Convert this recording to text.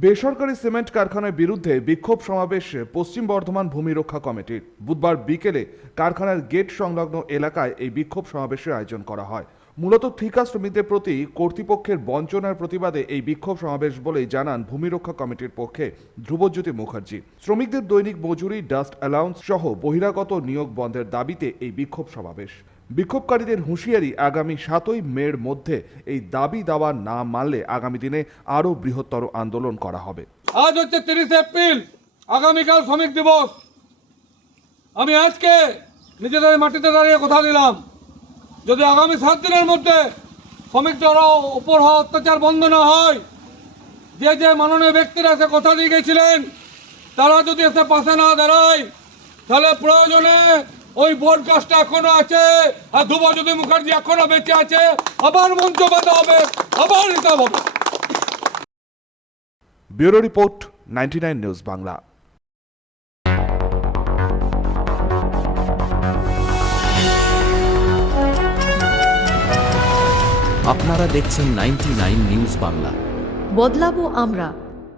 বেসরকারি সিমেন্ট কারখানার বিরুদ্ধে বিক্ষোভ সমাবেশ পশ্চিম বর্ধমান ভূমি রক্ষা কমিটির। বুধবার বিকেলে কারখানার গেট সংলগ্ন এলাকায় এই বিক্ষোভ সমাবেশের আয়োজন করা হয়। মূলত ঠিকা শ্রমিকদের প্রতি কর্তৃপক্ষের বঞ্চনার প্রতিবাদে এই বিক্ষোভ সমাবেশ বলেই জানান ভূমি রক্ষা কমিটির পক্ষে ধ্রুবজ্যোতি মুখার্জি। শ্রমিকদের দৈনিক মজুরি, ডাস্ট অ্যালাউন্স সহ বহিরাগত নিয়োগ বন্ধের দাবিতে এই বিক্ষোভ সমাবেশ। বিক্ষোভকারীদের হুঁশিয়ারি, আগামী 7ই মের মধ্যে এই দাবি দাওয়া না মানলে আগামী দিনে আরও বৃহত্তর আন্দোলন করা হবে। আজ হচ্ছে 30 এপ্রিল, আগামীকাল শ্রমিক দিবস। আমি আজকে নিজেদের মাটিতে দাঁড়িয়ে কথা দিলাম, যদি আগামী 7 দিনের মধ্যে শ্রমিকদের উপর হওয়া অত্যাচার বন্ধ না হয়, যে মাননীয় ব্যক্তিরা এসে কথা দিয়ে গেছিলেন তারা যদি এসে পাশে না দাঁড়ায়, তাহলে প্রয়োজনে ওই বোর্ডকাস্টটা এখনো আছে আর ধ্রুবজ্যোতি মুখার্জি এখনো বেঁচে আছে, আবার মঞ্চ বাঁধা হবে, আবার হিসাব হবে। Bureau report, 99 news Bangla. আপনারা দেখছেন 99 নিউজ বাংলা। বদলাবো আমরা।